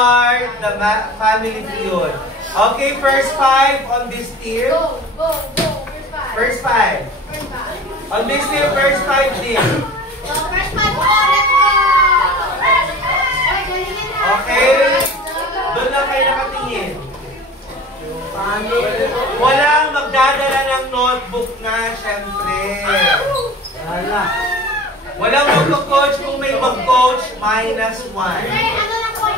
start the family feud. Okay, first 5 on this team. Go. First 5. On this team, first 5 team. First 5 po, let's go! Okay? Doon lang kayo nakatingin. Walang magdadala ng notebook na, syempre. Walang mag-coach kung may mag-coach, -1. Ano lang po,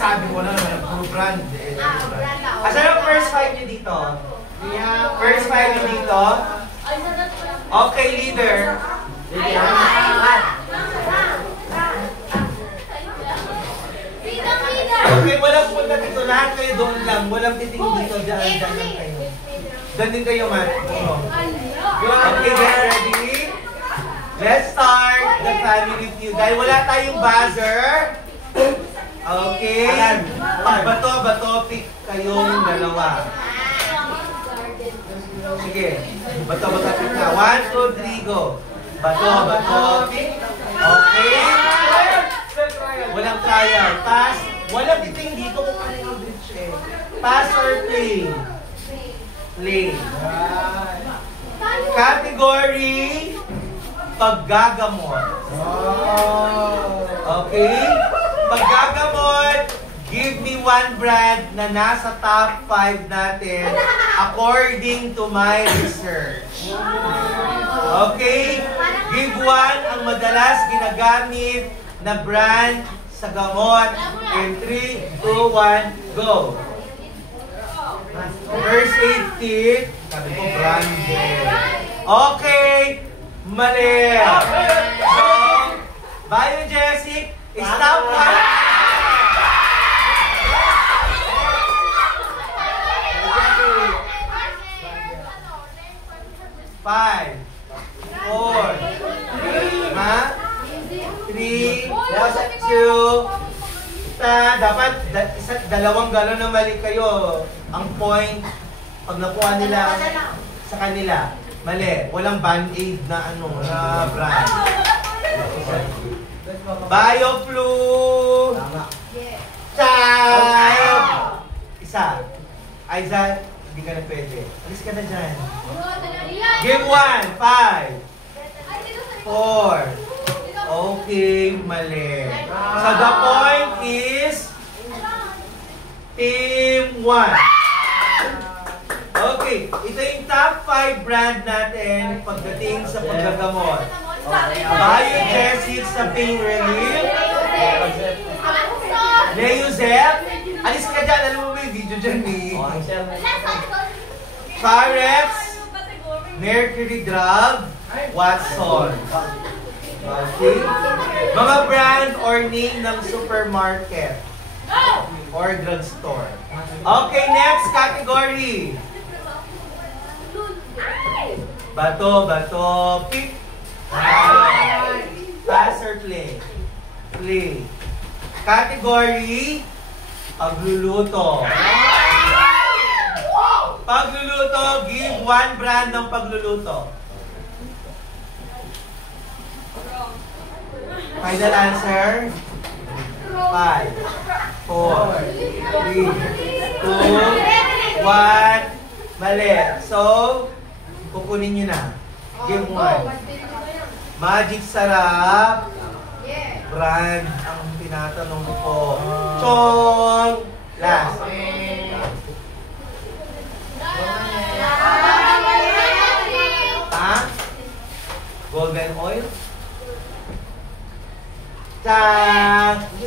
Sabi ko na naman, puro brand. brand. Asan ang first 5 nyo dito? First 5 nyo dito? Okay, leader. Okay, walang punta dito. Lahat kayo doon lang. Walang titing dito. Diyan lang kayo. Diyan din kayo, man. Okay, get ready? Let's start the family feud. Dahil wala tayong buzzer. Okay. Bato, pick kayong dalawa. Sige. Bato, pick na. 1, 2, 3, go. Bato, pick. Okay. Walang trial. Pass. Walang titing dito kung ano yung bridge eh. Pass or play? Play. Category, paggagamot. Okay? Paggagamot, give me one brand na nasa top 5 natin according to my research. Okay? Give one ang madalas ginagamit na brand sa gamot. In 3, 2, 1, go! First aid kit. Sabi ko, branded. Okay. Mali. So, Bayo Jessic, stop ka. 5, 4, 3, 2, dapat dalawang galon na mali kayo. Ang point, pag nakuha nila sa kanila, mali. Walang band-aid na brand. Bioflu. Child. Isa. Aiza, hindi ka na pwede. Alis ka na dyan. Give 1, 5, 4. Okay, mali. So the point is Team 1. Okay, ito yung top 5 brand natin pagdating sa paggagamot. Bayo Jessic sa pain relief. Leuzep. Alis ka dyan, alam mo may video dyan eh. Parex. Mercury Drug. Watson. Okay. Mga brand or name ng supermarket or drugstore. Okay, next category. Bato, pick. Pass or play? Play. Category, pagluluto. Pagluluto, give one brand ng pagluluto. Final answer? 5, 4, 3, 2, 1. Mali. So, kukunin nyo na. Give one. Magic Sarap. Brand ang tinatanong ko. Chong! Last. Ha? Golden oil?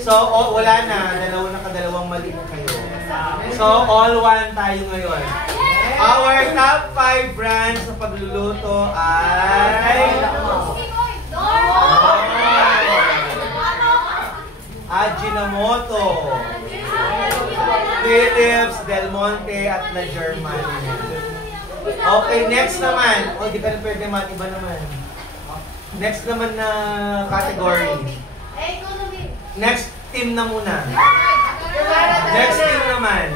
So, wala na. Nakadalawang mali na kayo. So, all one tayo ngayon. Our top 5 brands sa pagluluto ay Ajinomoto, Philips, Del Monte, at La German. Okay, next naman. O, di ka na pwede iba naman. Next naman na category. Next team na muna. Next team naman.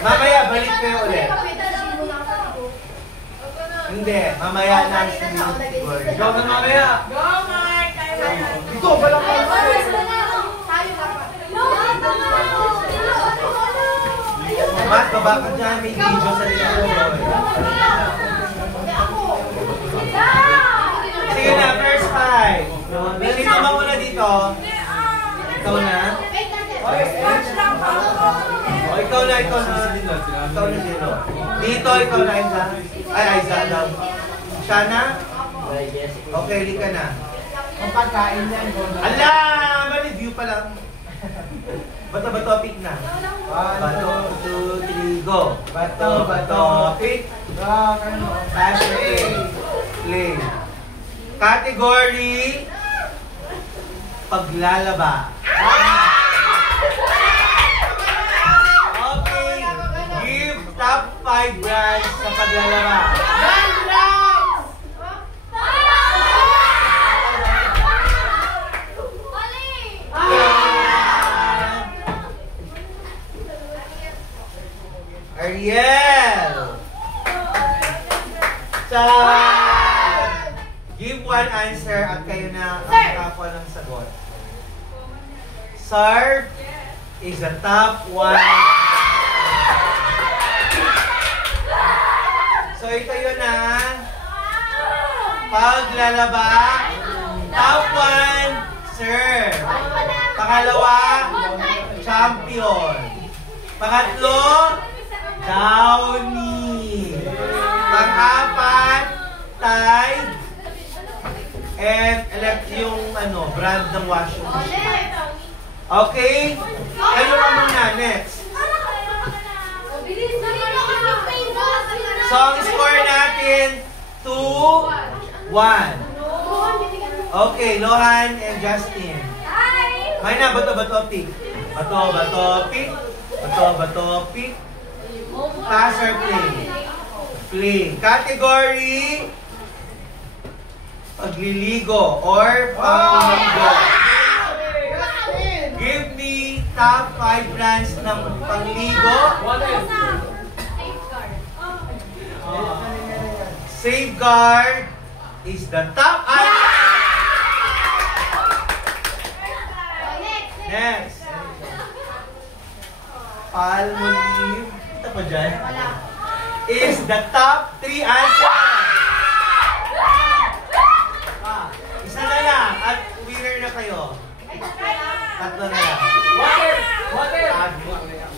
Mamaya, balik kayo ulit. Hindi, mamaya na. Go na mamaya. Go, Mark! Dito Mas, baba ka dyan. May video sa likod. Sige na, first five. Sino ba muna dito? Ikaw na? O, ikaw na. Ikaw na sino? Dito, ikaw na, Aiza. Ay, Aiza daw. Siya na? Okay, hindi ka na. Pagkain yan. Ala! Ma-review pa lang. Bato, pick na. Bato, 2, 3, go. Bato, pick. Pass play. Category paglalaba. Okay. Give top 5 brands sa paglalaba. Ariel! Give one answer at kayo na ang makakuha ng sagot. Surf is a top 1. So ito yun na. Paglalaba. Top 1, surf. Pangalawa, champion. Pangatlo, Downy. Pang-apat, Tide. And elect yung brand ng washing machine. Okay? Kayo ka muna. Next. So, ang score natin, 2-1. Okay, Lohan and Justin. May na, bato, pick. Bato, pick. Bato, pick. Pass or play? Play. Category pagliligo or pangligo. Give me top 5 brands ng pangligo. Safeguard is the top. Next. Palmolive. Ito pa dyan. Is the top 3 answers. Isa na lang at winner na kayo. Tatlo na lang. Water!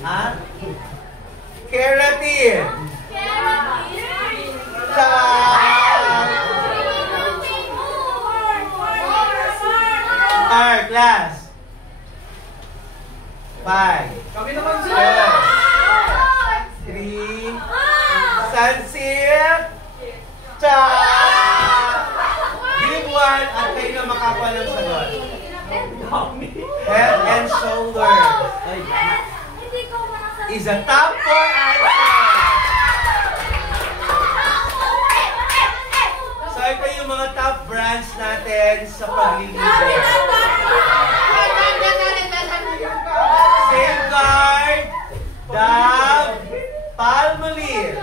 Ha? Keratin. Our class. 5. Kami naman 3. Sunsilk. Give one at kayo na makakuha ng sagot. Head and shoulders is a top 4 answer. So ito yung mga top brands natin sa pagliligo. Safeguard, Dove, Palmolive,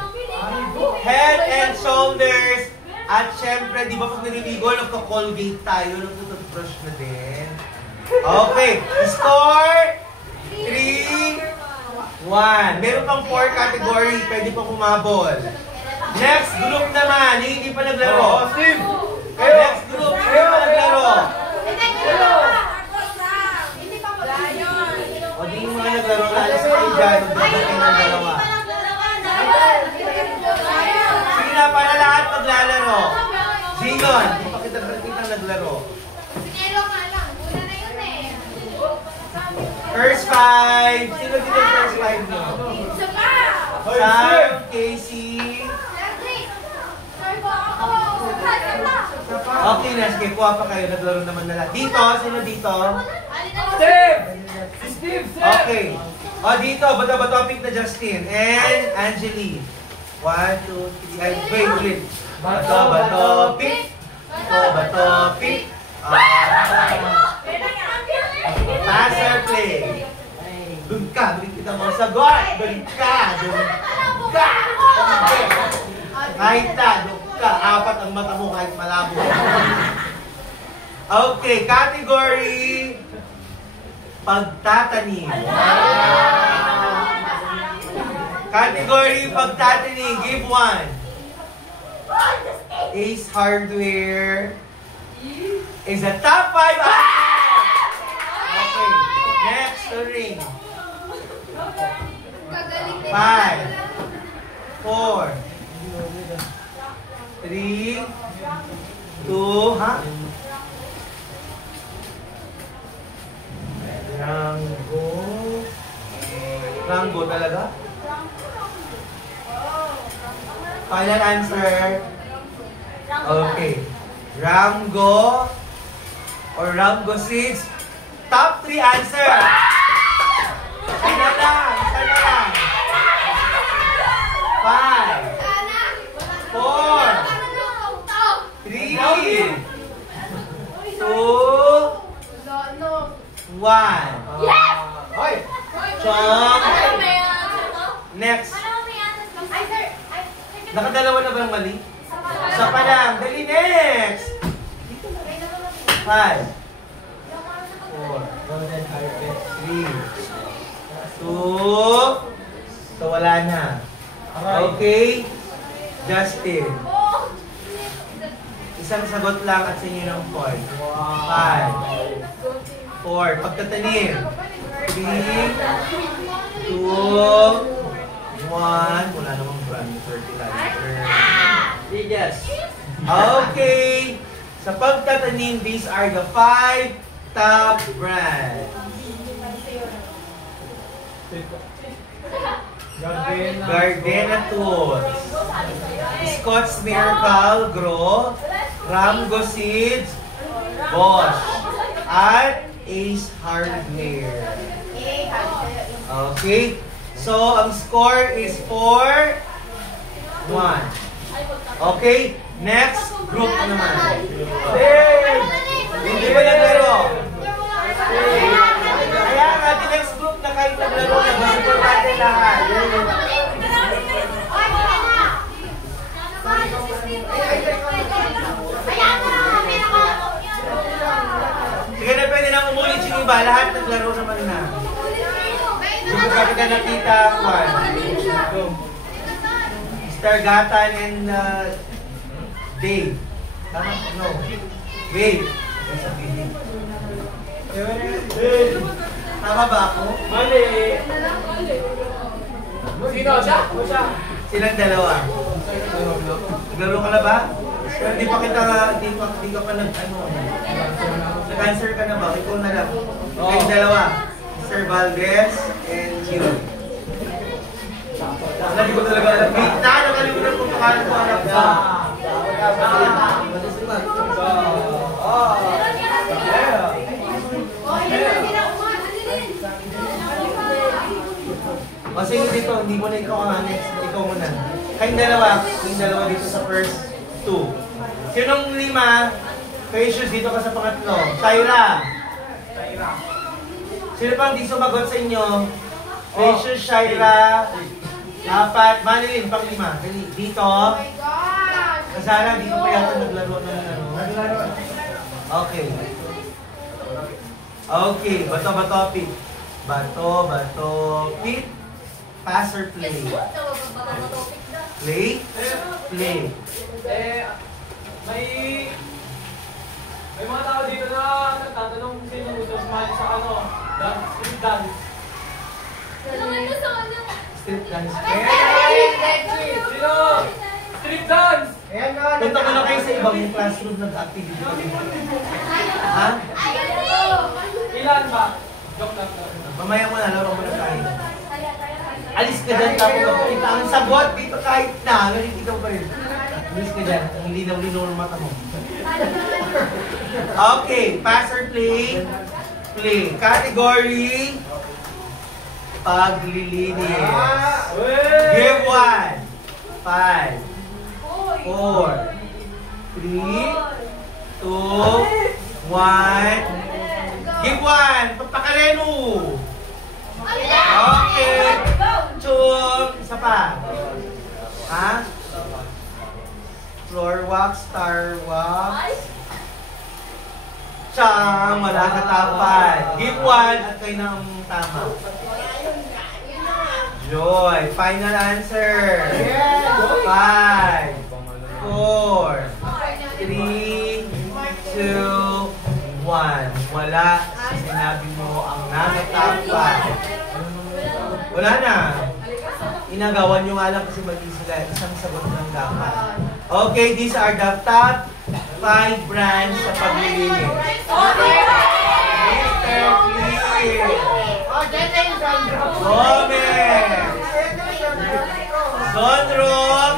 Head and Shoulders, at syempre, di ba pag naliligo, nagka-Colgate tayo, nagtututbrush na din. Okay, score 3-1. Meron pang 4 category, pwede pa kumabol. Next group naman, hindi pa naglaro. Steve! Next group, hindi pa naglaro. O di yung mga naglaro, alas kayo dyan, magdadating ng dalawa. Sige na, para lahat maglalaro. Zion, di pa kita naglaro. First 5. Sino dito yung first 5 nyo? Sam, Casey. Okay na, sige, kuha pa kayo. Naglaro naman na lahat. Dito, sino dito? Steve! Okay. O, dito, bato pick na Justin. And Angeli. 1, 2, 3. Ay, wait, ulit. Bato pick. Bato pick. Pass or play? Doon ka, balik kita mga sagot. Balik ka, doon ka. Kahit na, doon ka. 4 ang mata mo kahit malabo. Okay, category pagtatanim. Category pagtatanim, give 1. Ace Hardware is a top 5 answer. Okay, next to ring. 5, 4, 3, 2, 'ha? Rango talaga? Final answer. Okay. Rango or Rango seeds. Top 3 answer. Isa na lang. 5, 4, 3, 2, 1. Hoy! Chong! Next. Nakadalawa na ba yung mali? Isa pa lang. Dali, next. 5, 4, 3, 2. So, wala na. Okay. Justin. Isang sagot lang at sa inyo ng point. 5, 4. Pagtatanim. 3, 2, 1. Wala namang brand fertilizer. Yes. Okay. Sa pagtatanim, these are the 5 top brands. Gardena Tools, Scotts Miracle Grow, Ramgo Seeds, Bosch, at Ace Hardware. Okay, so ang score is 4-1. Okay, next group naman. Hindi ba naglaro? Kaya nga, the next group na kahit naglaro na, mas importante lahat. Sige na, pwede na umulit yung iba. Lahat naglaro naman na. Hindi ko kami ka nakita, Juan. Mr. Gatan and Dave. Tama? No. Wait. Tama ba ako? Mali. Sino siya? O siya? Silang dalawa. Naglaro ka na ba? Pero di ka pa nag-answer ka na ba? Ikaw na lang. Kayong dalawa. Mr. Valdez and you. Hindi ko talaga alam. Wait na! Nakalimutan kung paano ko alam ka. O sige dito, hindi mo na ikaw ang next. Ikaw muna. Kayong dalawa dito sa first 2. Sinong 5? Precious, dito ka sa pangatlo. Shaira. Sino pang di sumagot sa inyo? Precious, Shaira. 4. Manilin, pang 5. Dito. Kasara, dito pa yata naglaro na ano. Okay. Okay, bato, pit. Bato, pit. Pass or play? Play? Play. May mga tao dito na nagtatanong kung sino gusto sumali sa street dance. Street dance. Sino? Street dance! Punta ko na kayo sa ibang classroom nag-activity. Ha? Ilan ba? Joke lang. Mamaya mo na, laro mo na tayo. Alis ka dyan, tapos kapita ang sagot dito kahit na, nalilitaw pa rin. Alis ka dyan, ang linaw-linaw ng mata mo. Okay, pass or play? Play. Category, paglilinis. Give 1. 5, 4, 3, 2, 1. Give 1. Pagpakaleno. Okay. Chung. Isa pa. Ha? Floor wax, star wax. Chang, wala sa top 5. Give 1 at kayo na ang tama. Joy, final answer. 5, 4, 3, 2, 1. Wala. Sinabi mo ang nasa top 5. Wala na. Inagawan nyo nga lang kasi mali sila. Isang sagot lang dapat. Okay, these are the top 5 brands sa paglilinis. Mr. Clear. Gomez. Zonrox.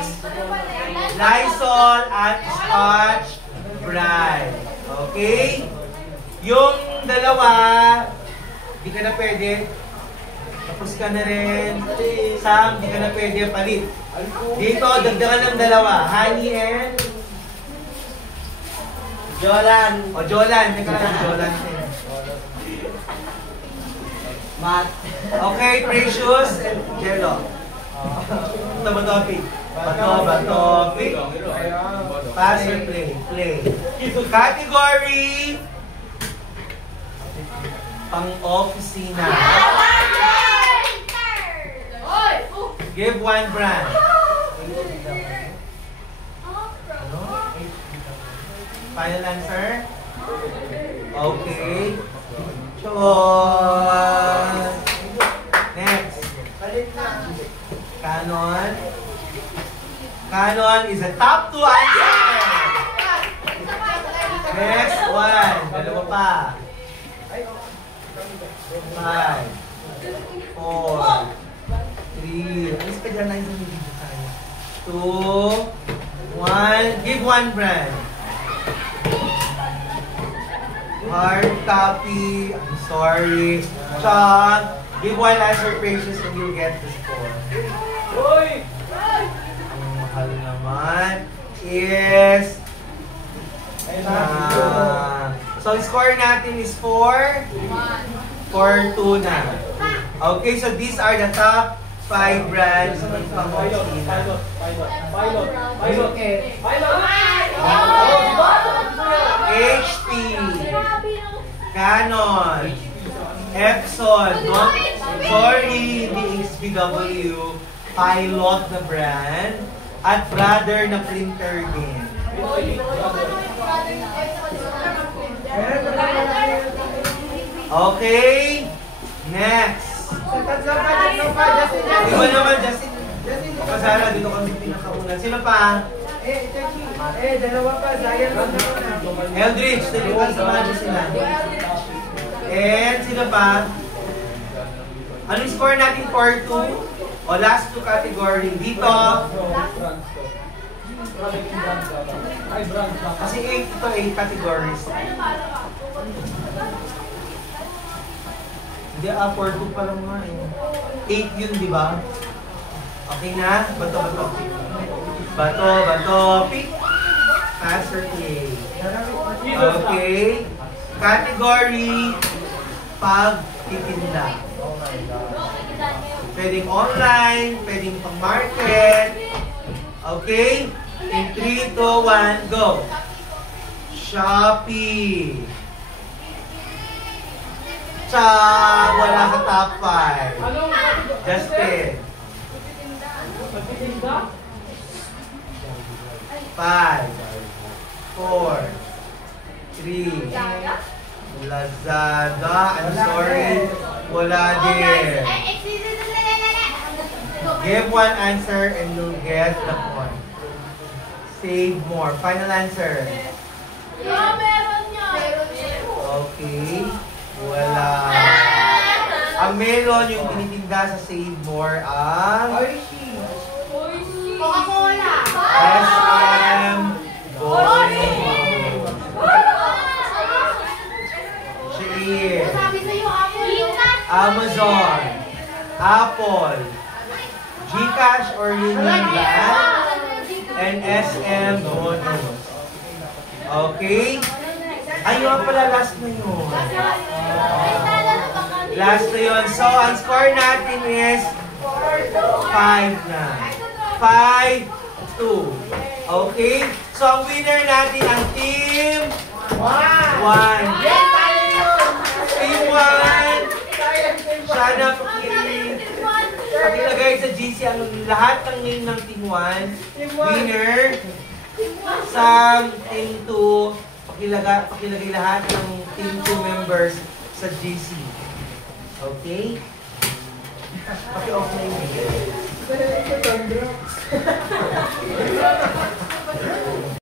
Lysol at Scotch Brite. Okay? Yung dalawa, di ka na pwede. Tapos ka na rin. Sam, di ka na pwede palit. Dito, dagdagan ng dalawa. Honey and Jolan. O, Jolan. Teka lang, Jolan. Matt. Okay, Precious and Jello. Ito ba topic? Bato, pick. Pass or play? Play. Category pang-oficina. Give 1 brand. Final answer? Okay. Choice. Next. Canon. Canon is a top 2 answer. Next one. Dalawa pa. 5, 4, 3. Alis ka dyan na isang video tayo. 2, 1. Give 1 brand. Hard copy. I'm sorry. Chong. Give 1 answer, Precious, and you'll get the score. Uy! Ang mahal naman is... so, score natin is 4. 4-2 na. Okay, so these are the top 5 brands ng pang-oficina. HP, Canon, Epson, sorry, hindi XPW, Pilot na brand, at Brother na printer din. Okay, next. Iba naman, Justin. Pasara, dito kami pinakauna. Sino pa? Dalawa pa. Sayang lang naman. Eldridge, daliwan sa mga sila. And sino pa? Anong score natin? 4-2? O last 2 category? Dito. Kasi 8 ito, 8 categories. Hindi, 4-2 pa lang nga eh. 8 yun, di ba? Okay na? Bato, pick. Pass or play. Okay. Category, pagtitinda. Pwedeng online, pwedeng pang-market. Okay? In 3, 2, 1, go! Shopee! Chang! Wala sa top 5. Justin. 5, 4, 3, Lazada. I'm sorry. Wala din. Give 1 answer and you'll get the point. Save more. Final answer. Okay. Wala. Ang melon yung tinitinda sa Save More ang Coca-Cola. SM Bongo. Cheer. Sabi sa'yo, Amazon. Apple. Gcash or Unibank. And SM Bonus. Okay? Ayun pala, last na yun. Last na yun. So, ang score natin is 5 na. 5-2. Okay? So, ang winner natin ang team One. Yes, tayo yun! Team 1. Tayo, team one. Shana, pakilagay sa GC ang lahat ng name ng Team 1. Team one. Winner. Sam, Team 2. Pakilagay lahat ng Team 2 members sa GC. Okay? Paki-off na yung video. Ito, Tondro.